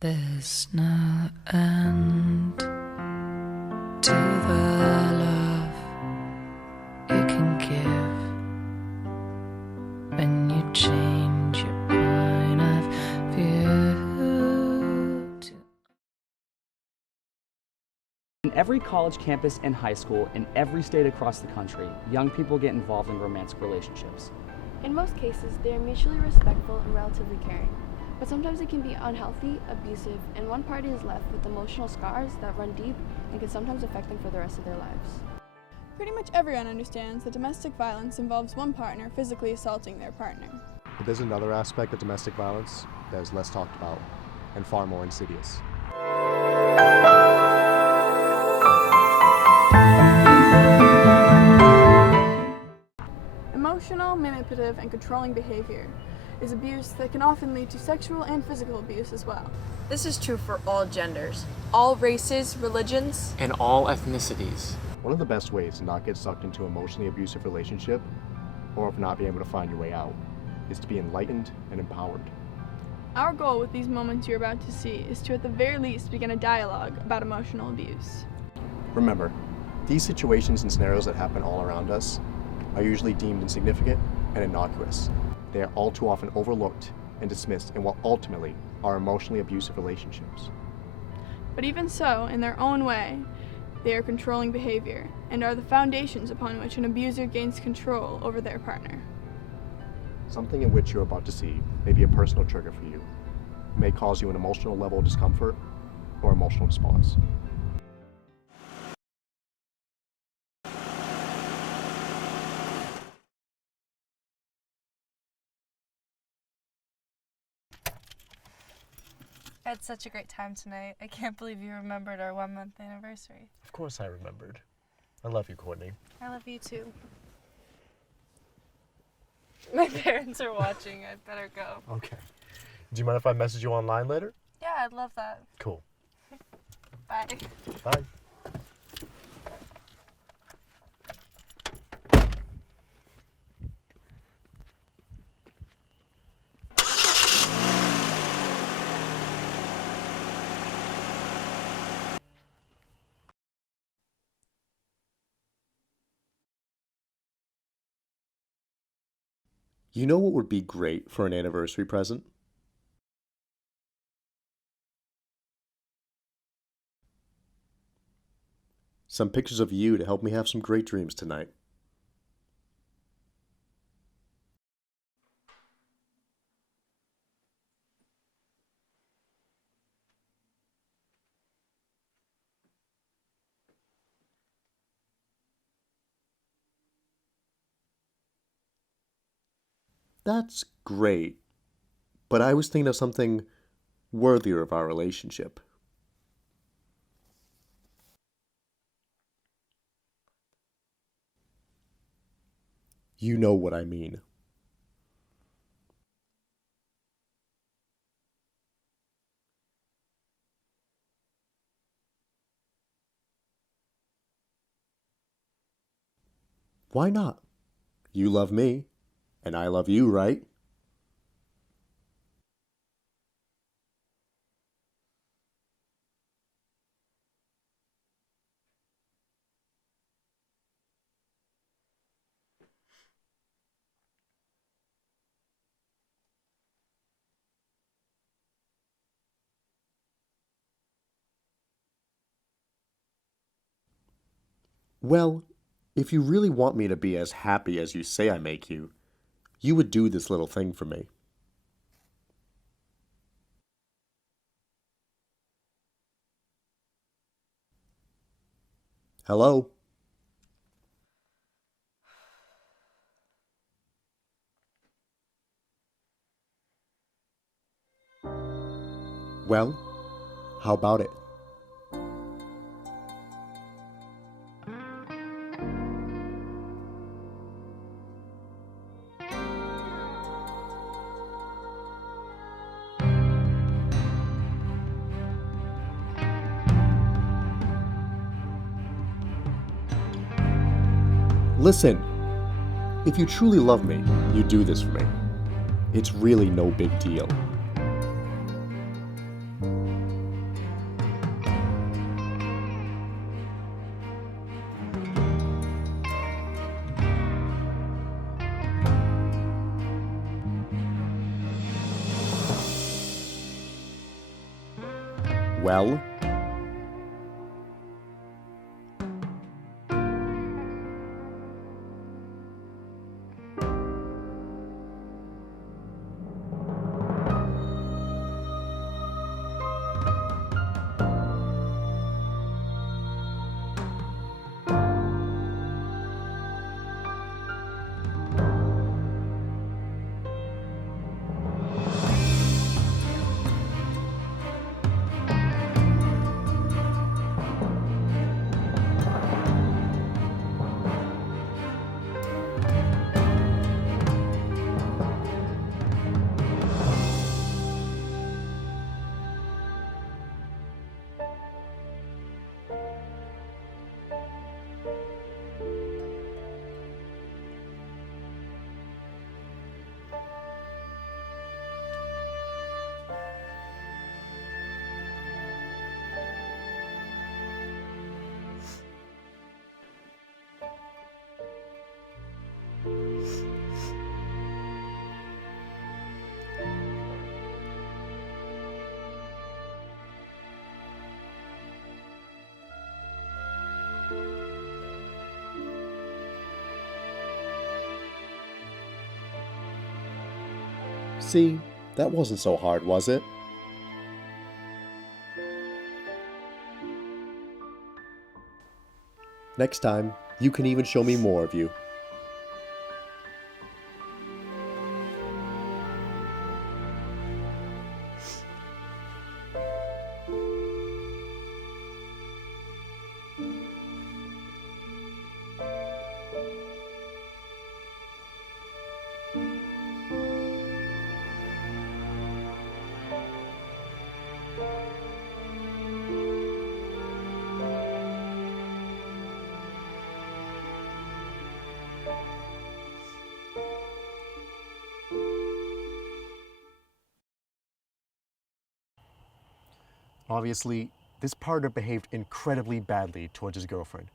There's no end to the love you can give when you change your point of view. In every college campus and high school in every state across the country, young people get involved in romantic relationships. In most cases, they are mutually respectful and relatively caring. But sometimes it can be unhealthy, abusive, and one party is left with emotional scars that run deep and can sometimes affect them for the rest of their lives. Pretty much everyone understands that domestic violence involves one partner physically assaulting their partner. But there's another aspect of domestic violence that is less talked about and far more insidious. Emotional, manipulative, and controlling behavior is abuse that can often lead to sexual and physical abuse as well. This is true for all genders, all races, religions, and all ethnicities. One of the best ways to not get sucked into an emotionally abusive relationship, or of not being able to find your way out, is to be enlightened and empowered. Our goal with these moments you're about to see is to at the very least begin a dialogue about emotional abuse. Remember, these situations and scenarios that happen all around us are usually deemed insignificant and innocuous. They are all too often overlooked and dismissed in what ultimately are emotionally abusive relationships. But even so, in their own way, they are controlling behavior and are the foundations upon which an abuser gains control over their partner. Something in which you're about to see may be a personal trigger for you. It may cause you an emotional level of discomfort or emotional response. I had such a great time tonight. I can't believe you remembered our 1-month anniversary. Of course I remembered. I love you, Courtney. I love you too. My parents are watching. I'd better go. Okay. Do you mind if I message you online later? Yeah, I'd love that. Cool. Bye. Bye. You know what would be great for an anniversary present? Some pictures of you to help me have some great dreams tonight. That's great, but I was thinking of something worthier of our relationship. You know what I mean. Why not? You love me. And I love you, right? Well, if you really want me to be as happy as you say I make you, you would do this little thing for me. Hello? Well, how about it? Listen, if you truly love me, you do this for me. It's really no big deal. Well, see, that wasn't so hard, was it? Next time, you can even show me more of you. Obviously, this partner behaved incredibly badly towards his girlfriend.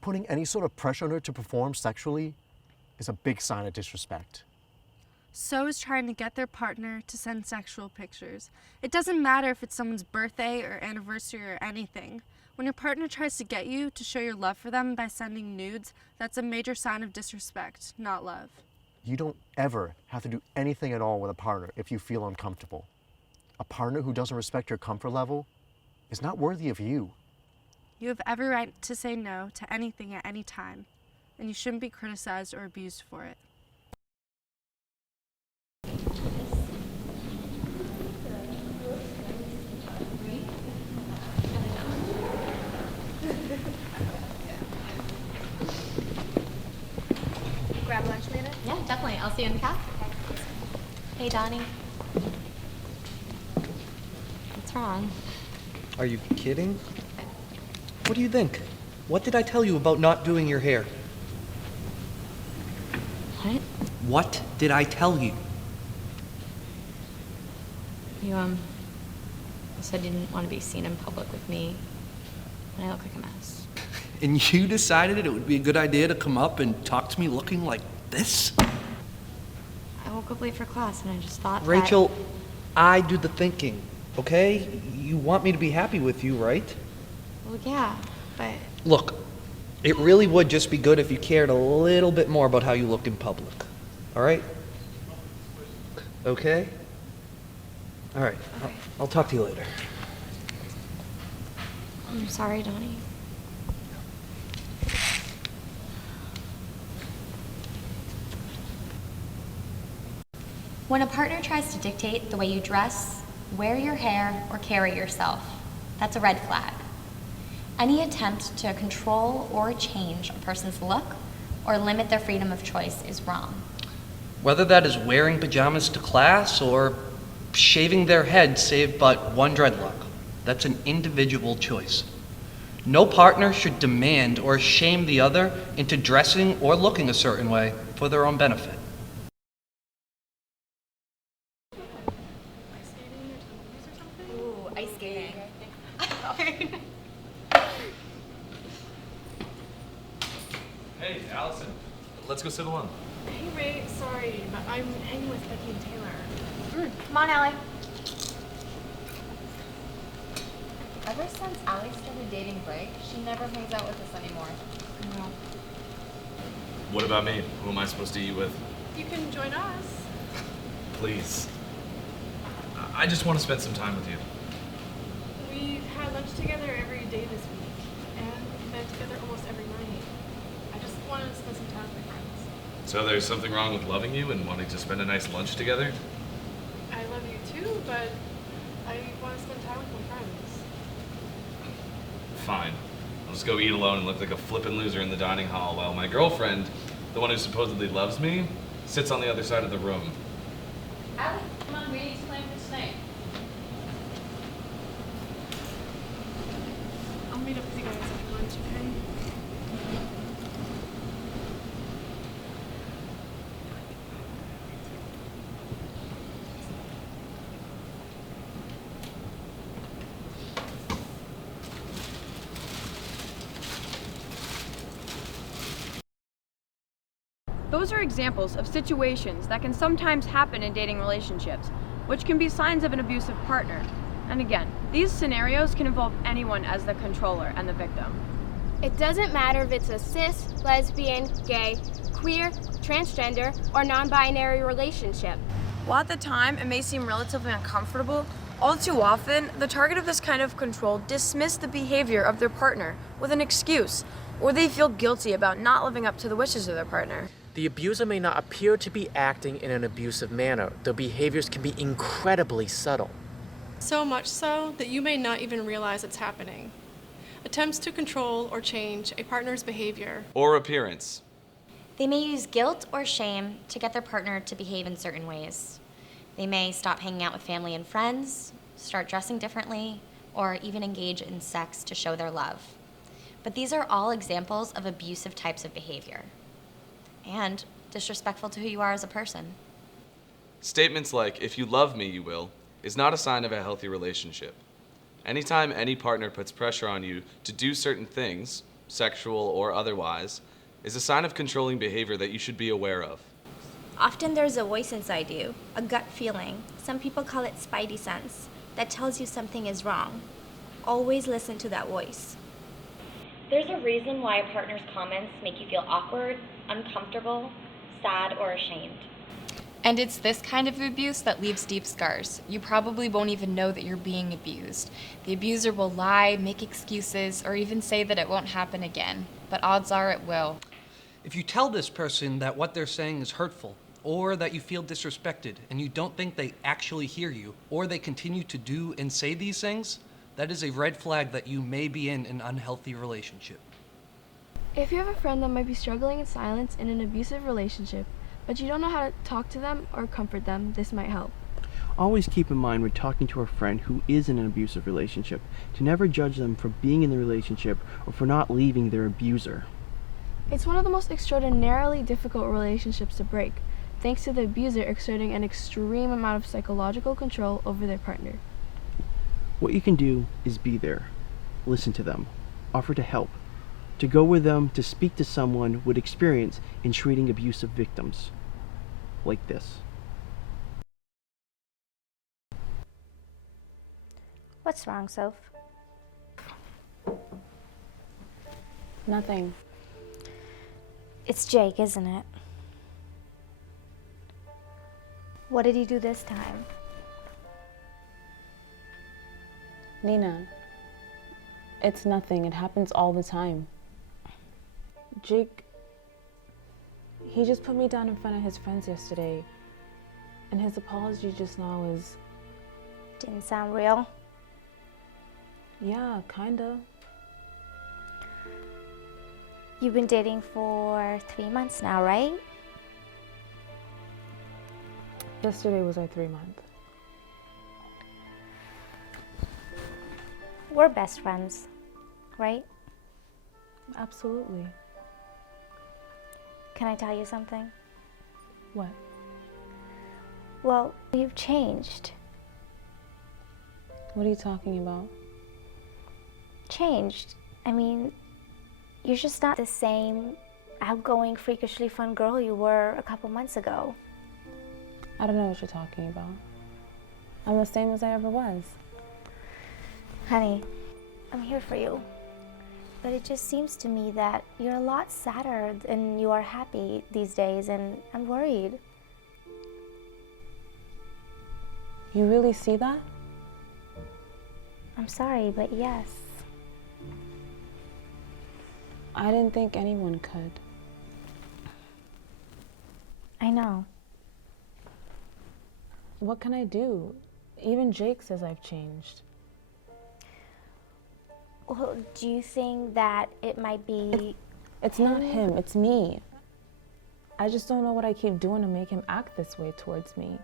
Putting any sort of pressure on her to perform sexually is a big sign of disrespect. So is trying to get their partner to send sexual pictures. It doesn't matter if it's someone's birthday or anniversary or anything. When your partner tries to get you to show your love for them by sending nudes, that's a major sign of disrespect, not love. You don't ever have to do anything at all with a partner if you feel uncomfortable. A partner who doesn't respect your comfort level is not worthy of you. You have every right to say no to anything at any time, and you shouldn't be criticized or abused for it. Grab lunch later? Yeah, definitely. I'll see you in the caf. Okay. Hey, Donnie. What's wrong? Are you kidding? What do you think? What did I tell you about not doing your hair? What? What did I tell you? You said you didn't want to be seen in public with me when I look like a mess. And you decided it would be a good idea to come up and talk to me looking like this? I woke up late for class and I just thought Rachel, I do the thinking, okay? You want me to be happy with you, right? Well, yeah, but... Look, it really would just be good if you cared a little bit more about how you look in public, all right? Okay? All right, Okay. I'll talk to you later. I'm sorry, Donnie. When a partner tries to dictate the way you dress, wear your hair, or carry yourself, that's a red flag. Any attempt to control or change a person's look or limit their freedom of choice is wrong. Whether that is wearing pajamas to class or shaving their head save but one dreadlock, that's an individual choice. No partner should demand or shame the other into dressing or looking a certain way for their own benefit. Ooh, ice skating. Hey, Allison, let's go sit alone. Hey, Ray, sorry, but I'm hanging with Becky and Taylor. Come on, Allie. Ever since Allie started dating Blake, she never hangs out with us anymore. No. What about me? Who am I supposed to eat with? You can join us. Please. I just want to spend some time with you. We've had lunch together every day this week, and we've been together almost every night. I just wanted to spend some time with my friends. So there's something wrong with loving you and wanting to spend a nice lunch together? I love you too, but I want to spend time with my friends. Fine. I'll just go eat alone and look like a flippin' loser in the dining hall while my girlfriend, the one who supposedly loves me, sits on the other side of the room. Allie, come on, we need to plan for tonight. I'll meet up with you guys after lunch, okay? Those are examples of situations that can sometimes happen in dating relationships, which can be signs of an abusive partner. And again, these scenarios can involve anyone as the controller and the victim. It doesn't matter if it's a cis, lesbian, gay, queer, transgender, or non-binary relationship. While at the time it may seem relatively uncomfortable, all too often, the target of this kind of control dismiss the behavior of their partner with an excuse, or they feel guilty about not living up to the wishes of their partner. The abuser may not appear to be acting in an abusive manner. Their behaviors can be incredibly subtle. So much so that you may not even realize it's happening. Attempts to control or change a partner's behavior Or appearance. They may use guilt or shame to get their partner to behave in certain ways. They may stop hanging out with family and friends, start dressing differently, or even engage in sex to show their love. But these are all examples of abusive types of behavior and disrespectful to who you are as a person. Statements like, if you love me, you will, is not a sign of a healthy relationship. Anytime any partner puts pressure on you to do certain things, sexual or otherwise, is a sign of controlling behavior that you should be aware of. Often there's a voice inside you, a gut feeling. Some people call it spidey sense, that tells you something is wrong. Always listen to that voice. There's a reason why a partner's comments make you feel awkward, uncomfortable, sad, or ashamed. And it's this kind of abuse that leaves deep scars. You probably won't even know that you're being abused. The abuser will lie, make excuses, or even say that it won't happen again. But odds are it will. If you tell this person that what they're saying is hurtful, or that you feel disrespected, and you don't think they actually hear you, or they continue to do and say these things, that is a red flag that you may be in an unhealthy relationship. If you have a friend that might be struggling in silence in an abusive relationship, but you don't know how to talk to them or comfort them, this might help. Always keep in mind when talking to a friend who is in an abusive relationship to never judge them for being in the relationship or for not leaving their abuser. It's one of the most extraordinarily difficult relationships to break, thanks to the abuser exerting an extreme amount of psychological control over their partner. What you can do is be there, listen to them, offer to help, to go with them to speak to someone with experience in treating abusive victims, like this. What's wrong, Soph? Nothing. It's Jake, isn't it? What did he do this time? Nina, it's nothing. It happens all the time. Jake, he just put me down in front of his friends yesterday, and his apology just now is... Didn't sound real. Yeah, kinda. You've been dating for 3 months now, right? Yesterday was our 3 month. We're best friends, right? Absolutely. Can I tell you something? What? Well, you've changed. What are you talking about? Changed. I mean, you're just not the same outgoing, freakishly fun girl you were a couple months ago. I don't know what you're talking about. I'm the same as I ever was. Honey, I'm here for you. But it just seems to me that you're a lot sadder than you are happy these days, and I'm worried. You really see that? I'm sorry, but yes. I didn't think anyone could. I know. What can I do? Even Jake says I've changed. Well, do you think that it might be... It's not him, it's me. I just don't know what I keep doing to make him act this way towards me.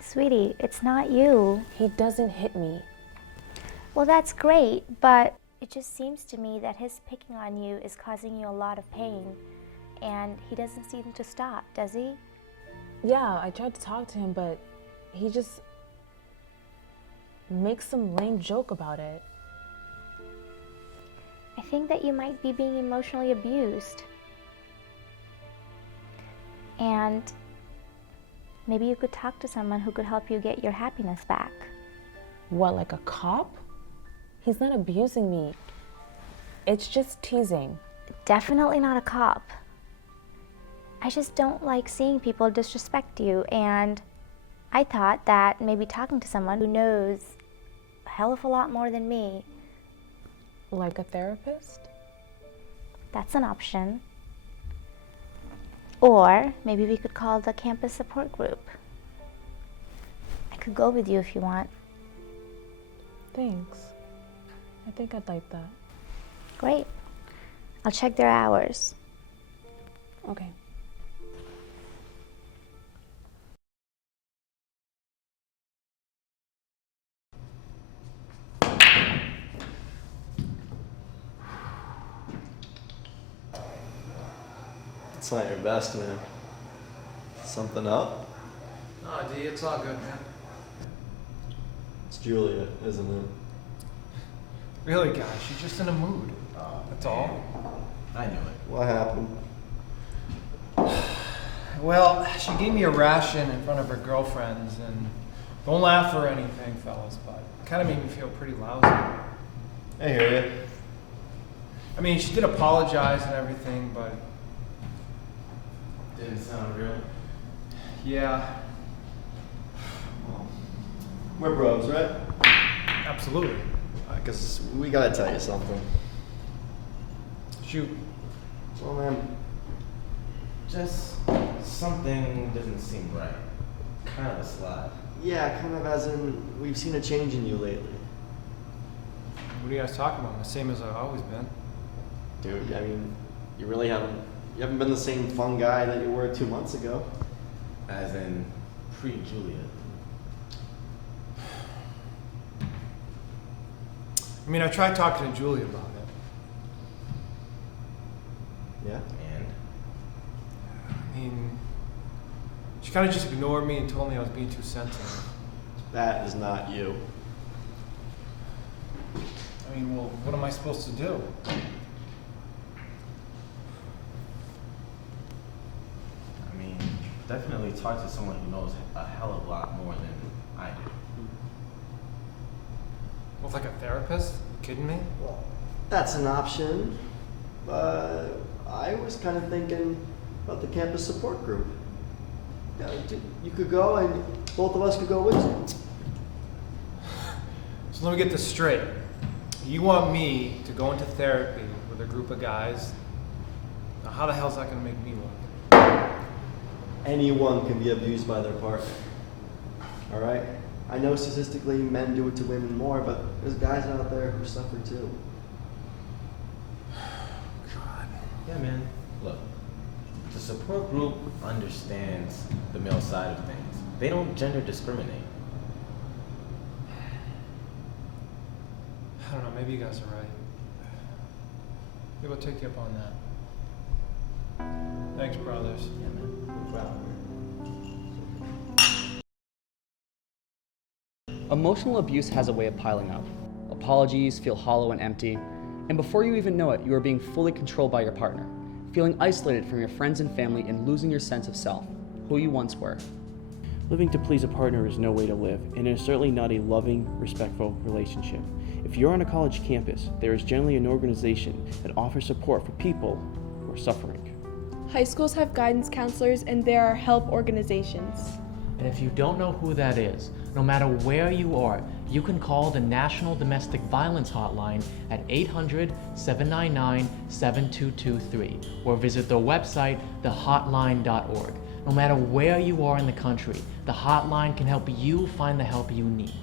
Sweetie, it's not you. He doesn't hit me. Well, that's great, but it just seems to me that his picking on you is causing you a lot of pain, and he doesn't seem to stop, does he? Yeah, I tried to talk to him, but he just makes some lame joke about it. I think that you might be being emotionally abused. And maybe you could talk to someone who could help you get your happiness back. What, like a cop? He's not abusing me. It's just teasing. Definitely not a cop. I just don't like seeing people disrespect you, and I thought that maybe talking to someone who knows a hell of a lot more than me. Like a therapist? That's an option. Or maybe we could call the campus support group. I could go with you if you want. Thanks. I think I'd like that. Great. I'll check their hours. Okay. It's not your best, man. Something up? Nah, D, it's all good, man. It's Julia, isn't it? Really, guys, she's just in a mood. That's all. I knew it. What happened? Well, she gave me a ration in front of her girlfriends, and don't laugh or anything, fellas, but it kind of made me feel pretty lousy. I hear you. I mean, she did apologize and everything, but... Didn't sound real. Yeah. We're bros, right? Absolutely. Because we gotta tell you something. Shoot. Well, man. Just something doesn't seem right. Kind of a slide. Yeah, kind of as in, we've seen a change in you lately. What are you guys talking about? The same as I've always been. Dude, I mean, you really haven't been the same fun guy that you were 2 months ago. As in pre-Julia. I mean, I tried talking to Julia about it. Yeah? And? I mean, she kind of just ignored me and told me I was being too sensitive. That is not you. I mean, well, what am I supposed to do? I mean, definitely talk to someone who knows a hell of a lot more than I do. Well, like a therapist? You kidding me? Well, that's an option. I was kind of thinking about the campus support group. You could go and both of us could go with you. So let me get this straight. You want me to go into therapy with a group of guys? Now how the hell's that gonna make me look? Anyone can be abused by their partner. All right? I know statistically men do it to women more, but there's guys out there who suffer too. God. Yeah, man. Look, the support group understands the male side of things. They don't gender discriminate. I don't know, maybe you guys are right. Maybe I'll take you up on that. Thanks, brothers. Yeah, man. No problem. Emotional abuse has a way of piling up. Apologies feel hollow and empty, and before you even know it, you are being fully controlled by your partner, feeling isolated from your friends and family and losing your sense of self, who you once were. Living to please a partner is no way to live, and it is certainly not a loving, respectful relationship. If you're on a college campus, there is generally an organization that offers support for people who are suffering. High schools have guidance counselors and there are help organizations. And if you don't know who that is, no matter where you are, you can call the National Domestic Violence Hotline at 800-799-7223 or visit their website, thehotline.org. No matter where you are in the country, the hotline can help you find the help you need.